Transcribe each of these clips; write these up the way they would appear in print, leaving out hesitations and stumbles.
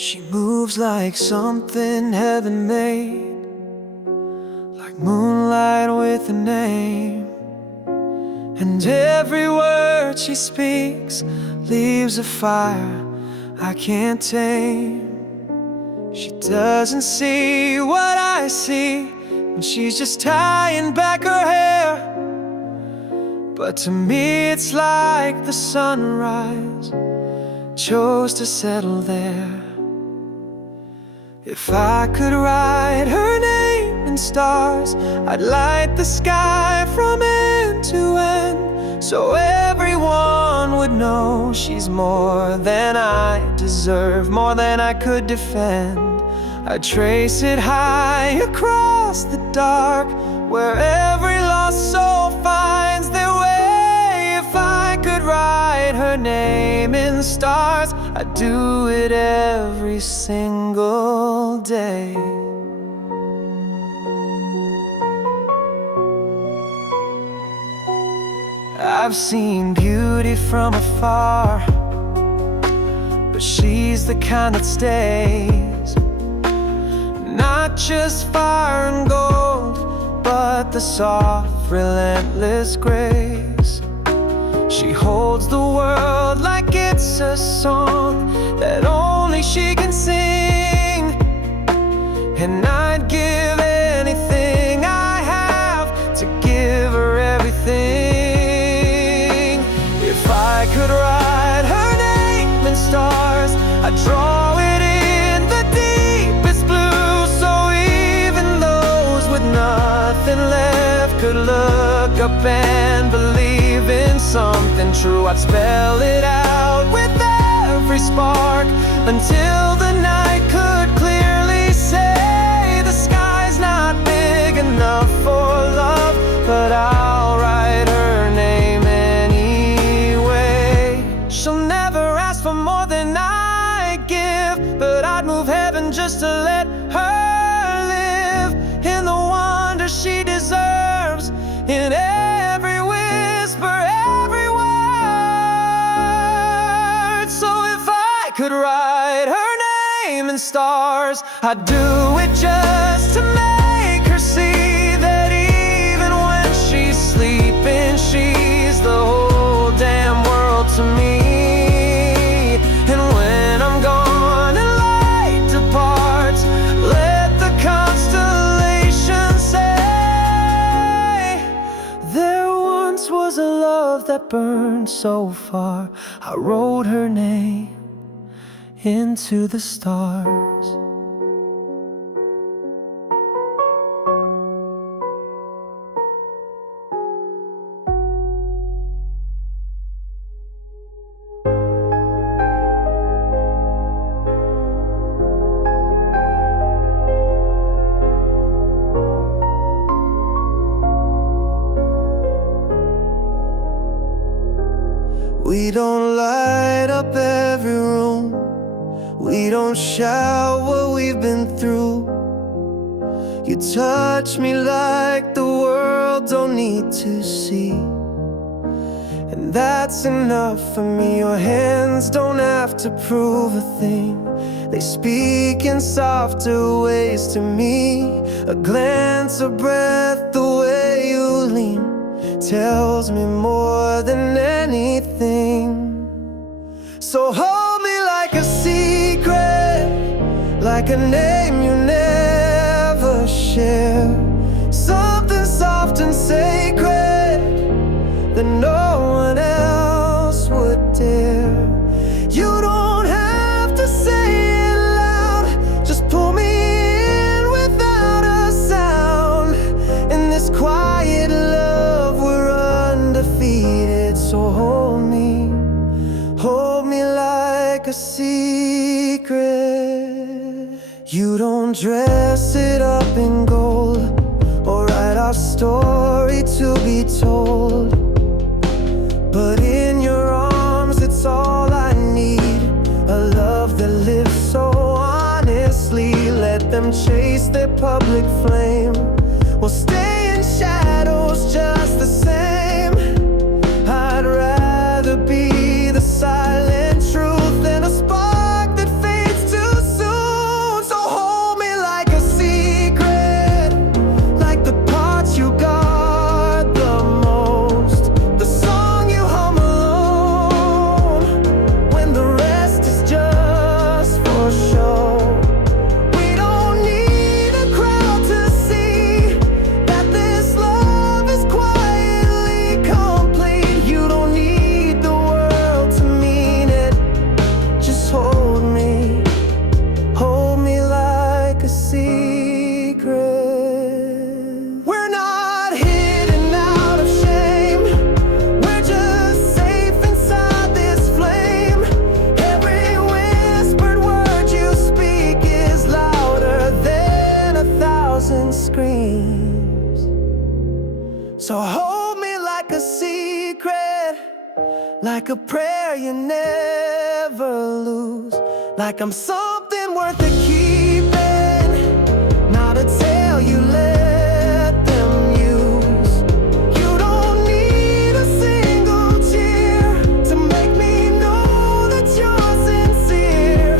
She moves like something heaven made, like moonlight with a name. And every word she speaks leaves a fire I can't tame. She doesn't see what I see when she's just tying back her hair. But to me it's like the sunrise chose to settle there. If I could write her name in stars, I'd light the sky from end to end, so everyone would know she's more than I deserve, more than I could defend. I'd trace it high across the dark, where every lost soul finds their way. If I could write her name in stars, I'd do it every single day. I've seen beauty from afar, but she's the kind that stays. Not just fire and gold, but the soft, relentless grace. She holds the world like it's a song that only she can sing. And I'd give anything I have to give her everything. If I could write her name in stars, I'd draw it in the deepest blue, so even those with nothing left could look up and believe in something true. I'd spell it out with every spark until the night could clearly say the sky's not big enough for love, but I'll write her name anyway. She'll never ask for more than I give, but I'd move heaven just to let her live in the wonder she deserves, in every whisper, every word. So if I could write her name in stars, I'd do it just to make her see that even when she's sleeping, she's the whole damn world to me. And when I'm gone and light departs, let the constellations say, there once was a love that burned so far, I wrote her name into the stars. We don't light up every room, we don't shout what we've been through. You touch me like the world don't need to see, and that's enough for me. Your hands don't have to prove a thing, they speak in softer ways to me. A glance, a breath, the way you lean tells me more than anything. So hold me like a secret, like a name you never share, something soft and sacred that no one else would dare. You don't have to say it loud, just pull me in without a sound. In this quiet love we're undefeated, so hold me like a secret. You don't dress it up in gold or write our story to be told, but in your arms it's all I need, a love that lives so honestly. Let them chase their public flame, we'll stay in shadows just the same. I'd rather be the silent truth than a spark that fades too soon. like a prayer you never lose, like I'm something worth the keeping, not a tale you let them use. You don't need a single tear to make me know that you're sincere.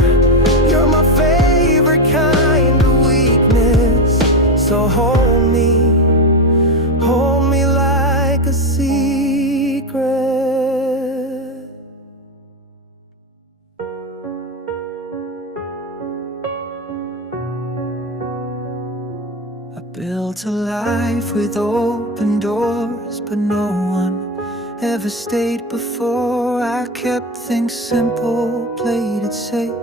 You're my favorite kind of weakness, so hold me like a secret. I built a life with open doors, but no one ever stayed before. I kept things simple, played it safe,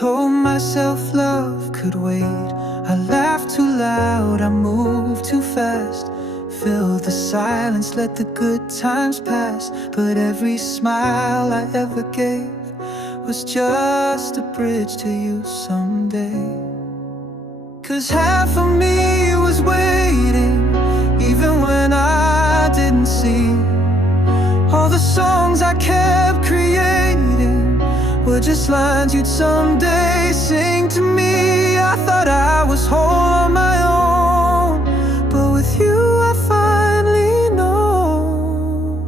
told myself love could wait. I laughed too loud, I moved too fast, filled the silence, let the good times pass. But every smile I ever gave was just a bridge to you someday. 'Cause half of me was waiting, even when I didn't see. All the songs I kept creating were just lines you'd someday sing to me. I thought I was whole on my own, but with you I finally know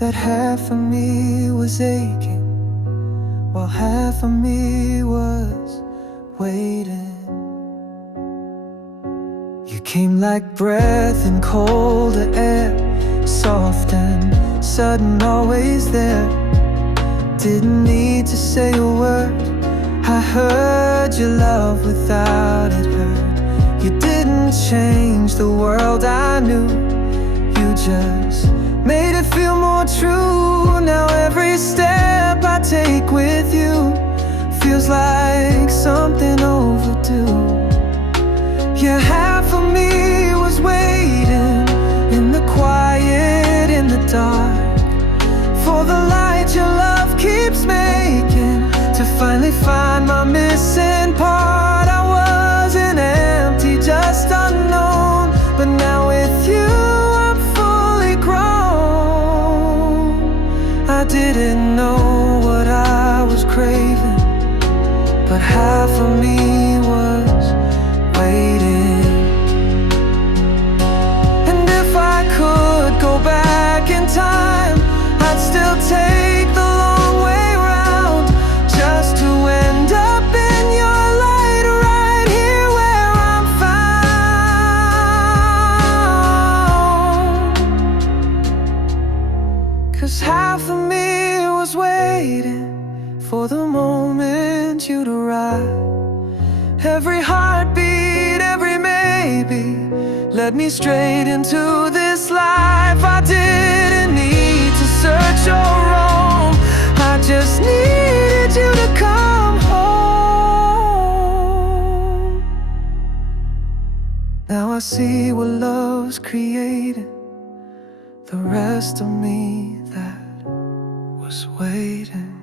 that half of me was aching, while half of me was waiting. You came like breath in colder air, soft and sudden, always there. Didn't need to say a word, I heard your love without it hurt. You didn't change the world I knew, you just made it feel more true. Now every step I take with you feels like something overdue. Yeah, half of me was waiting in the quiet, in the dark, for the light your love keeps making, to finally find my missing part. I wasn't empty, just unknown, but now with you I'm fully grown. I didn't know what I was craving, but half of me was waiting. And if I could go back in time, I'd still take the long way round, just to end up in your light, right here where I'm found. 'Cause half of me was waiting for the moment you'd arrive. Every heartbeat, every maybe led me straight into this life. I didn't need to search or roam, I just needed you to come home. Now I see what love's created, the rest of me that was waiting.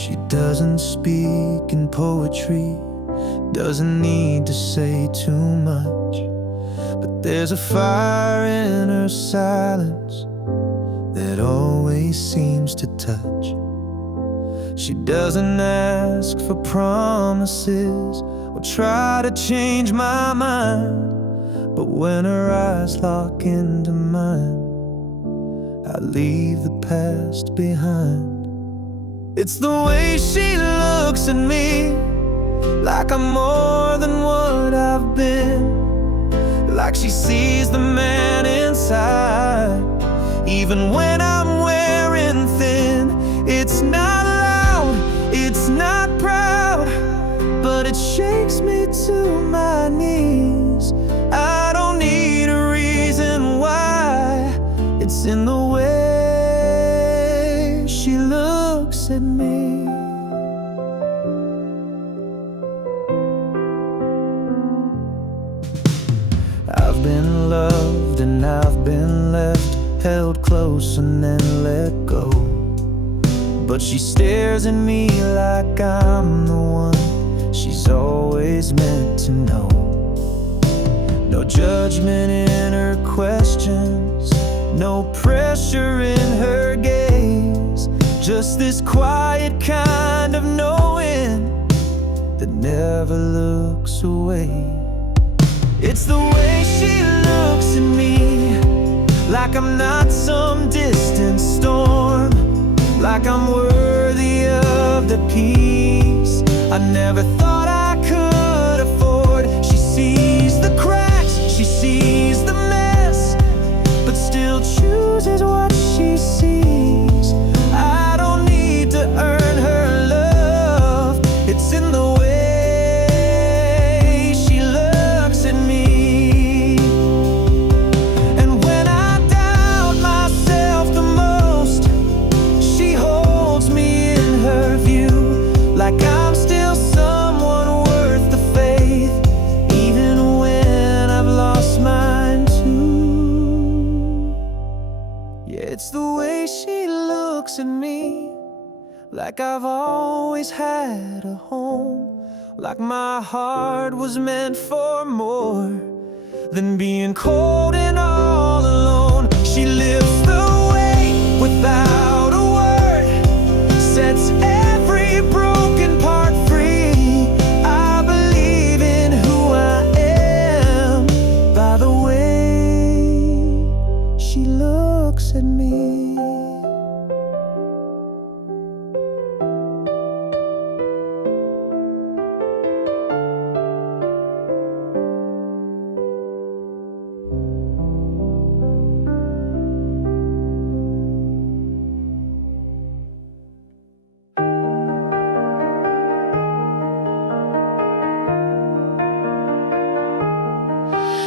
She doesn't speak in poetry, doesn't need to say too much, but there's a fire in her silence that always seems to touch. She doesn't ask for promises or try to change my mind, but when her eyes lock into mine, I leave the past behind. It's the way she looks at me, like I'm more than what I've been, like she sees the man inside. Even when I'm wearing thin, it's not loud, it's not proud, but it shakes me to my knees. I don't need a reason why, it's in the way she looks at me. I've been loved and I've been left, held close and then let go. But she stares at me like I'm the one she's always meant to know. No judgment in her questions, no pressure in her gaze, just this quiet kind of knowing that never looks away. It's the way she looks at me, like I'm not some distant storm, like I'm worthy of the peace I never thought I could afford. She sees the cracks, she sees the mess, but still chooses what she sees. I don't need to earn her love, it's in the way she looks at me. And when I doubt myself the most, she holds me in her view, like I'm still someone worth the faith, even when I've lost mine too. Yeah, it's the way she looks at me, like I've always had a home, like my heart was meant for more than being cold and all alone. She lifts the weight without a word, sets every broken part free. I believe in who I am by the way she looks at me.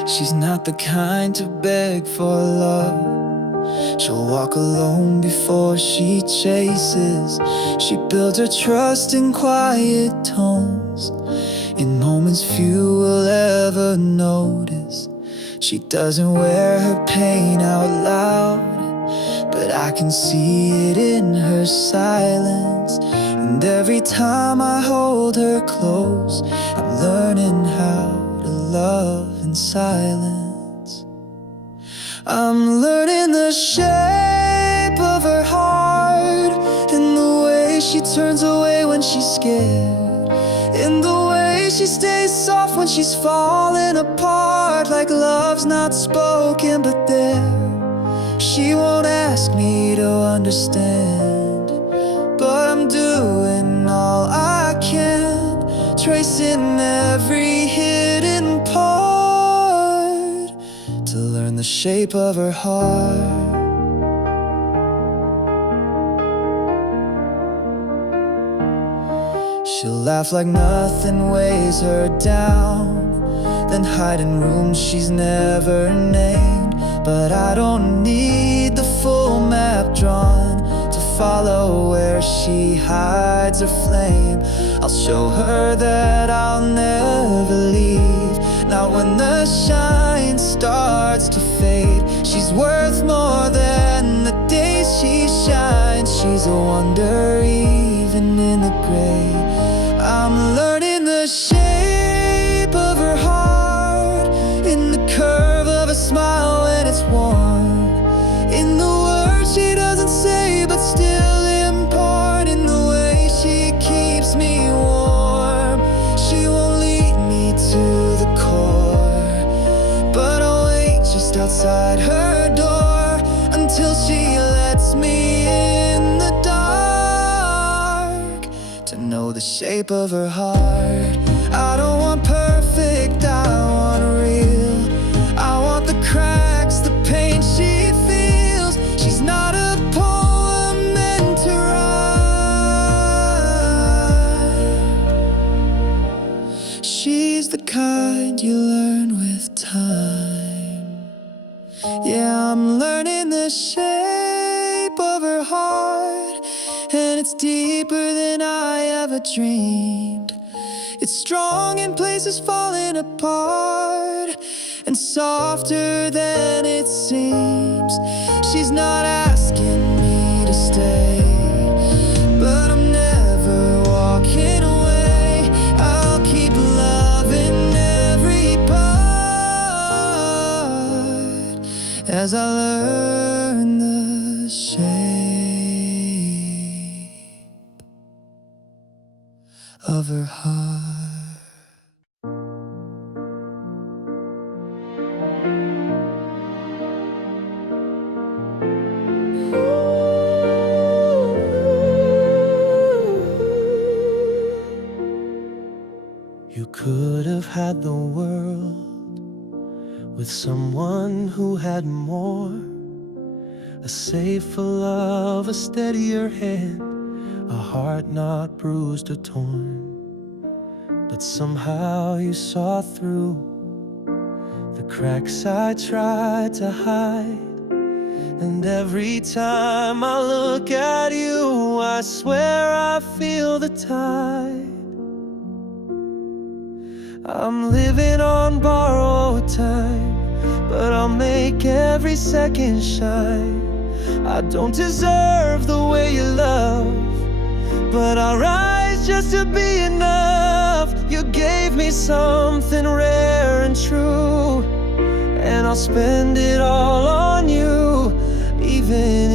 She's not the kind to beg for love. She'll walk alone before she chases. She builds her trust in quiet tones, in moments few will ever notice. She doesn't wear her pain out loud, but I can see it in her silence. And every time I hold her close, I'm learning how to love in silence. I'm learning the shape of her heart, in the way she turns away when she's scared, in the way she stays soft when she's falling apart, like love's not spoken but there. She won't ask me to understand, but I'm doing all I can, tracing every hidden part to learn the shape of her heart. She'll laugh like nothing weighs her down, then hide in rooms she's never named. But I don't need the full map drawn to follow where she hides her flame. I'll show her that I'll never leave, not when the shine starts to fade. She's worth more than the days she shines. She's a wonder even in the gray. I'm learning the shape of her heart, in the curve of a smile when it's warm, in the words she doesn't say but still impart, in the way she keeps me warm. She won't lead me to the core, but I'll wait just outside her door until she lets me in the dark to know the shape of her heart. I don't want perfect, I want real. I want the cracks, the pain she feels. She's not a poem meant to rhyme. She's the kind you learn with time. Yeah, I'm learning the shape of her heart, and it's deeper than I ever dreamed. It's strong in places falling apart, and softer than it seems. She's not asking me to stay, but I'm never walking away. I'll keep loving every part as I learn the shape of her heart. You could have had the world with someone who had more, a safer love, a steadier hand, a heart not bruised or torn. But somehow you saw through the cracks I tried to hide. And every time I look at you, I swear I feel the tide. I'm living on borrowed time, but I'll make every second shine. I don't deserve the way you love, but I'll rise just to be enough. You gave me something rare and true, and I'll spend it all on you, even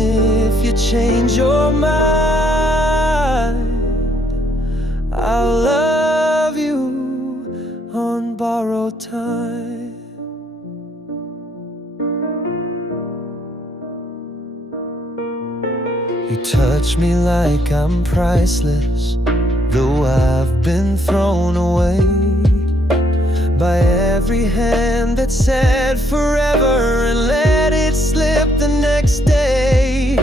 if you change your mind. I'll love you on borrowed time. You touch me like I'm priceless, though I've been thrown away by every hand that said forever and let it slip the next day.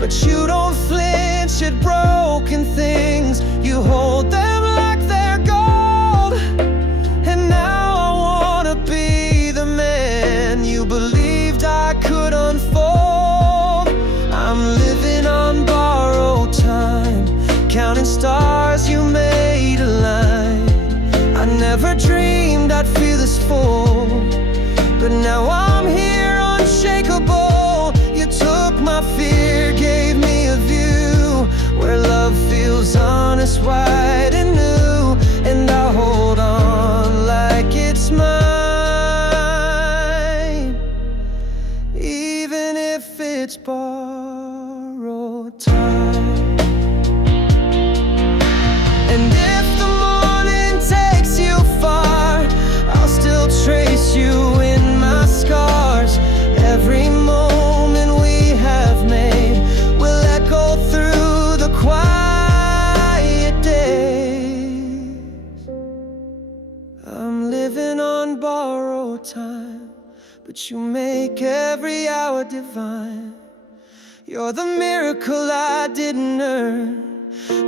But you don't flinch at broken things, you hold them like they're gold. And now I wanna be the man you believed I could unfold. I'm living on borrowed time, counting stars you made align. I never dreamed I'd feel this full, but now I'm here unshakable. You took my fear, gave me a view where love feels honest, wide and new. And I hold on like it's mine, even if it's borrowed time. And if the morning takes you far, I'll still trace you in my scars. Every moment we have made will echo through the quiet days. I'm living on borrowed time, but you make every hour divine. You're the miracle I didn't earn,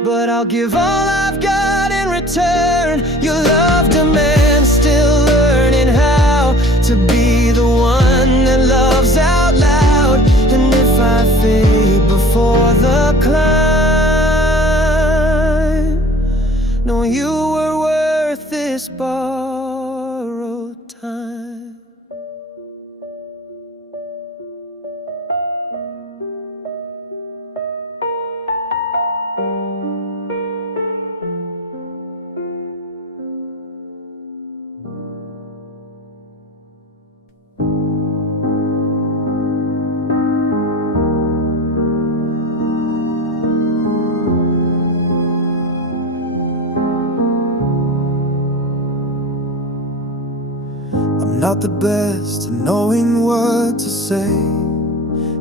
but I'll give all I've got in return. Your love demands, still learning how to be the one that loves out loud. And if I fade before the climb, know you were worth this borrowed time. I'm not the best at knowing what to say.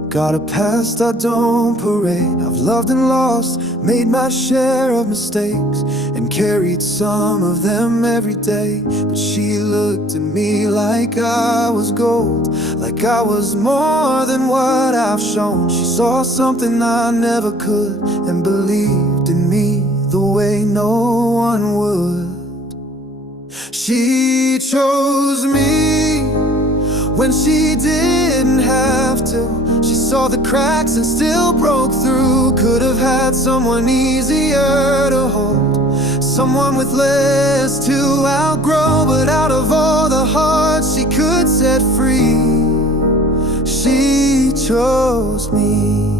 Got a past I don't parade. I've loved and lost, made my share of mistakes, and carried some of them every day. But she looked at me like I was gold, like I was more than what I've shown. She saw something I never could, and believed in me the way no one would. She chose me when she didn't have to. She saw the cracks and still broke through. Could have had someone easier to hold, someone with less to outgrow. But out of all the hearts she could set free, she chose me.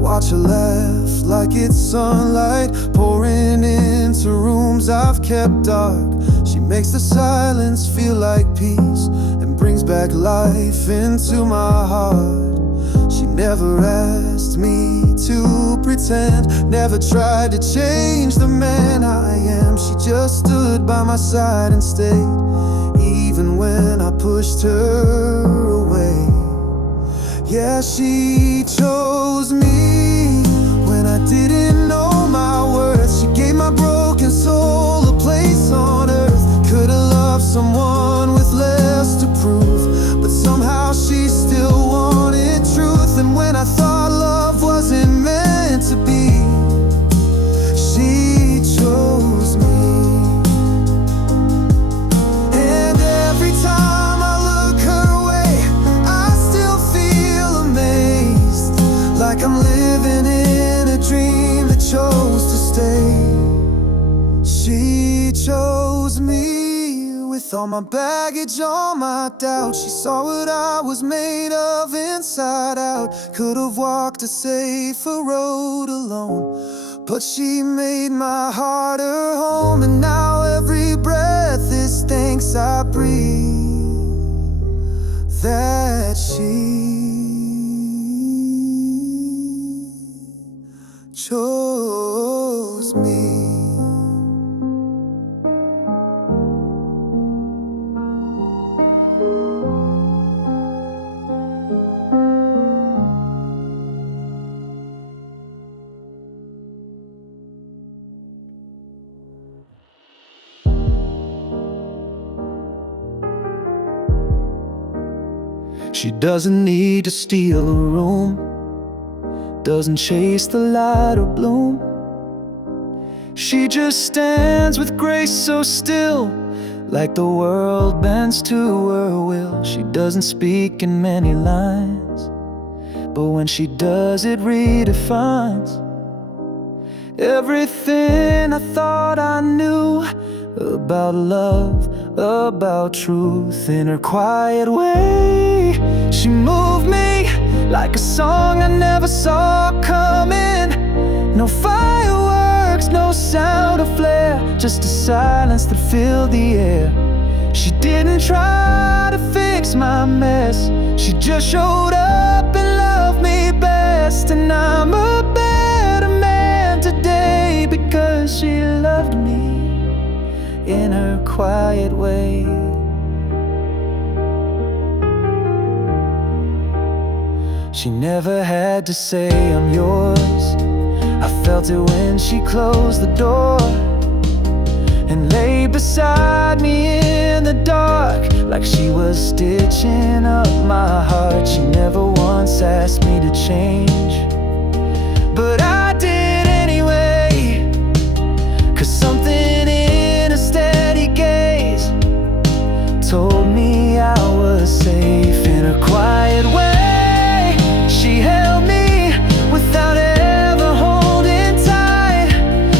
Watch her laugh like it's sunlight pouring into rooms I've kept dark. She makes the silence feel like peace and brings back life into my heart. She never asked me to pretend, never tried to change the man I am. She just stood by my side and stayed, even when I pushed her away. Yeah, she chose me when I didn't know my worth. She gave my broken soul a place on earth. Could've loved someone with less to prove, but somehow she still wanted truth. And when I thought love wasn't meant to be, she chose me. And every time I look her way, I still feel amazed, like I'm living in a dream that chose to stay. She chose me with all my baggage, all my doubt. She saw what I was made of inside out. Could've walked a safer road alone, but she made my heart her home. And now every breath is thanks I breathe, that she chose me. She doesn't need to steal a room, doesn't chase the light or bloom. She just stands with grace so still, like the world bends to her will. She doesn't speak in many lines, but when she does, it redefines everything I thought I knew about love, about truth. In her quiet way, she moved me like a song I never saw coming. No fireworks, no sound or flare, just a silence that filled the air. She didn't try to fix my mess, she just showed up and loved me best. And I'm a better man today because she loved me in her quiet way. She never had to say I'm yours, I felt it when she closed the door and lay beside me in the dark, like she was stitching up my heart. She never once asked me to change, but I did anyway, 'cause something in a steady gaze told me I was safe. In her quiet way, she held me without ever holding tight.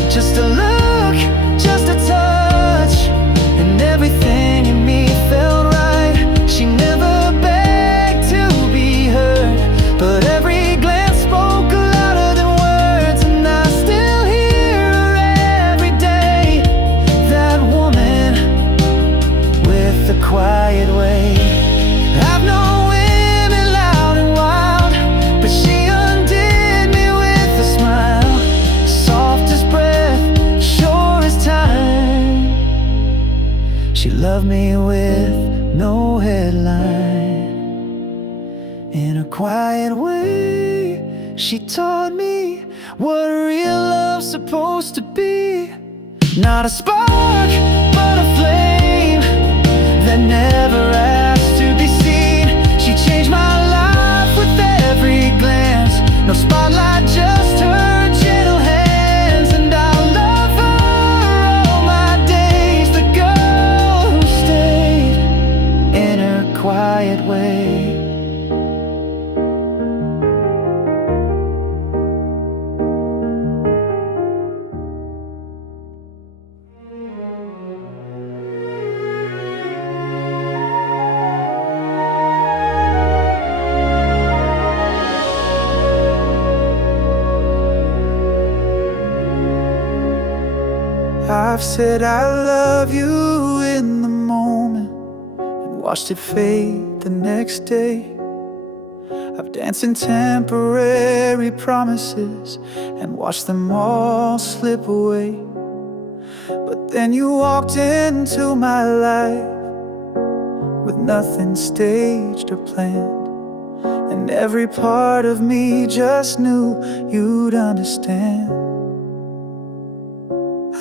Just a look, just a touch, and everything in me felt right. She never begged to be heard, but every glance spoke louder than words. And I still hear her every day, that woman with the quiet way. I've known women loud and wild, but she undid me with a smile, soft as breath, sure as time. She loved me with no headline. In a quiet way, she taught me what real love's supposed to be. Not a spark, but a flame that never asked to be seen. She changed my life with every glance, no spotlight, just her gentle hands. And I'll love her all my days. The girl who stayed in her quiet way. I've said I love you in the moment and watched it fade the next day. I've danced in temporary promises and watched them all slip away. But then you walked into my life with nothing staged or planned, and every part of me just knew you'd understand.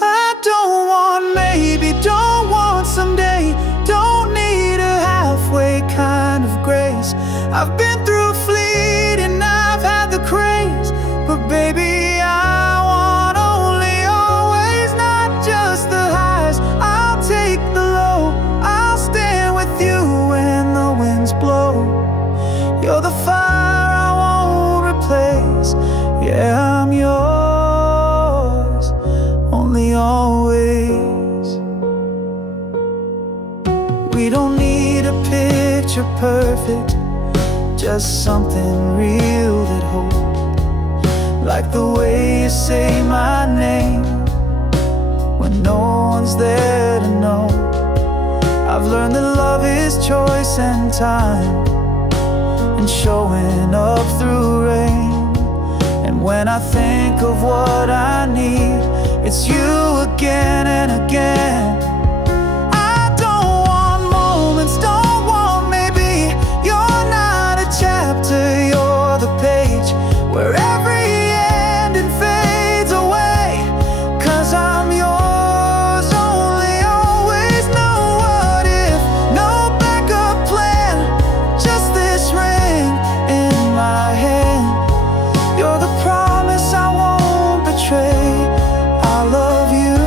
I don't want maybe, don't want someday, don't need a halfway kind of grace. I've been through fleet and I've had the craze, but baby, I want only always, not just the highs. I'll take the low, I'll stand with you when the winds blow. You're the fire I won't replace. Yeah, I'm yours, only always. We don't need a picture perfect, just something real that holds, like the way you say my name when no one's there to know. I've learned that love is choice and time, and showing up through rain. And when I think of what I need, it's you again and again. I don't want moments, don't want maybe. You're not a chapter, you're the page where every ending fades away. 'Cause I'm yours, only always. No what if, no backup plan, just this ring in my hand. You're the promise I won't betray. I love you,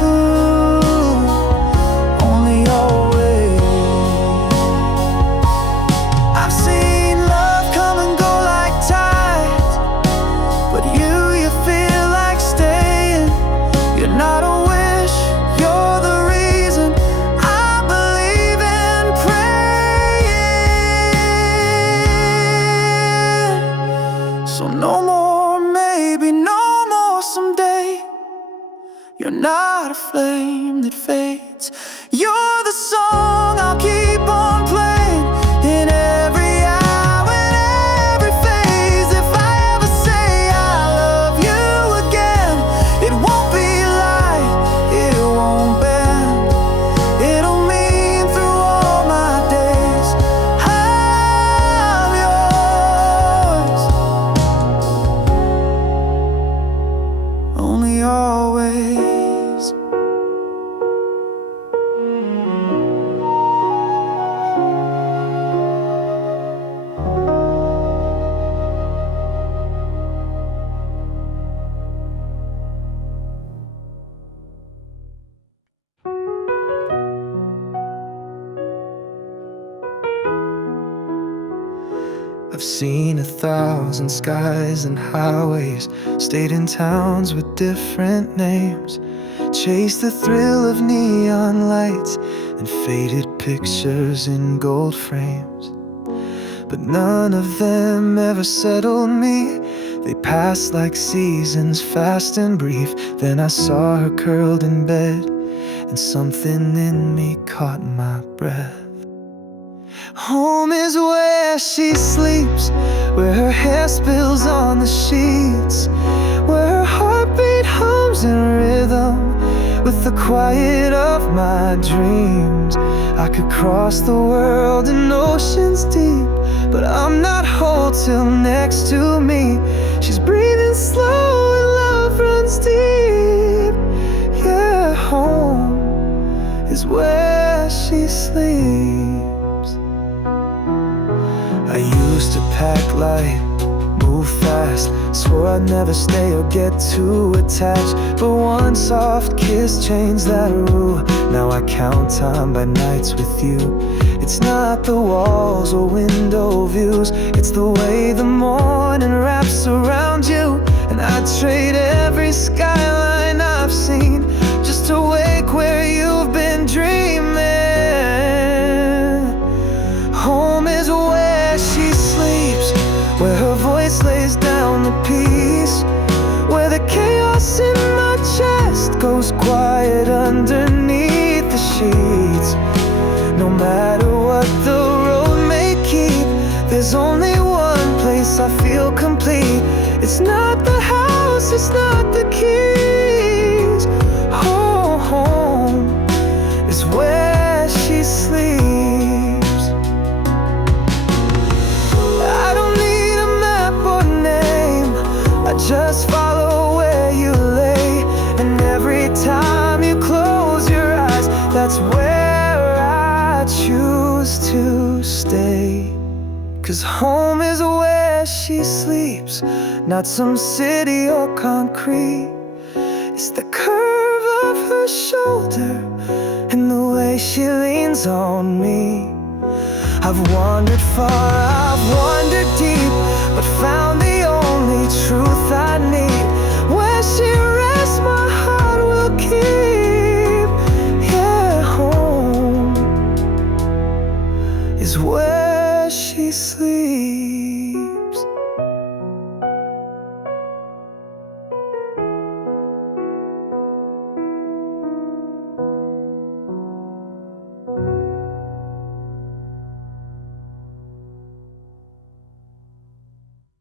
only always. I've seen love come and go like tides, but you feel like staying. You're not a wish, you're the reason I believe in praying. So no more maybe, no more someday. You're not a flame that fades. You're the song I'll keep on playing in every hour, in every phase. If I ever say I love you again, it won't be light, it won't bend. It'll mean through all my days, I'm yours, only always. I've seen 1,000 skies and highways, stayed in towns with different names, chased the thrill of neon lights and faded pictures in gold frames. But none of them ever settled me. They passed like seasons, fast and brief. Then I saw her curled in bed, and something in me caught my breath. Home is where she sleeps, where her hair spills on the sheets, where her heartbeat hums in rhythm with the quiet of my dreams. I could cross the world and oceans deep, but I'm not whole till next to me. She's breathing slow and love runs deep. Yeah, home is where she sleeps. I used to pack light, move fast, swore I'd never stay or get too attached. But one soft kiss changed that rule. Now I count time by nights with you. It's not the walls or window views, it's the way the morning wraps around you. And I'd trade every skyline I've seen just to wake where you've been dreaming. Home is where she sleeps, where her voice lays down the peace, where the chaos in my chest goes quiet quiet underneath the sheets. No matter what the road may keep, there's only one place I feel complete. It's not the house, it's not the keys. Home is where she sleeps. I don't need a map or name, I just follow where you lay. And every time you close your eyes, that's where I choose to stay. 'Cause home is where she sleeps, not some city or concrete. It's the curve of her shoulder and the way she leans on me. I've wandered far, I've wandered deep, but found the only truth I need. Where she rests, my heart will keep. Yeah, home is where she sleeps.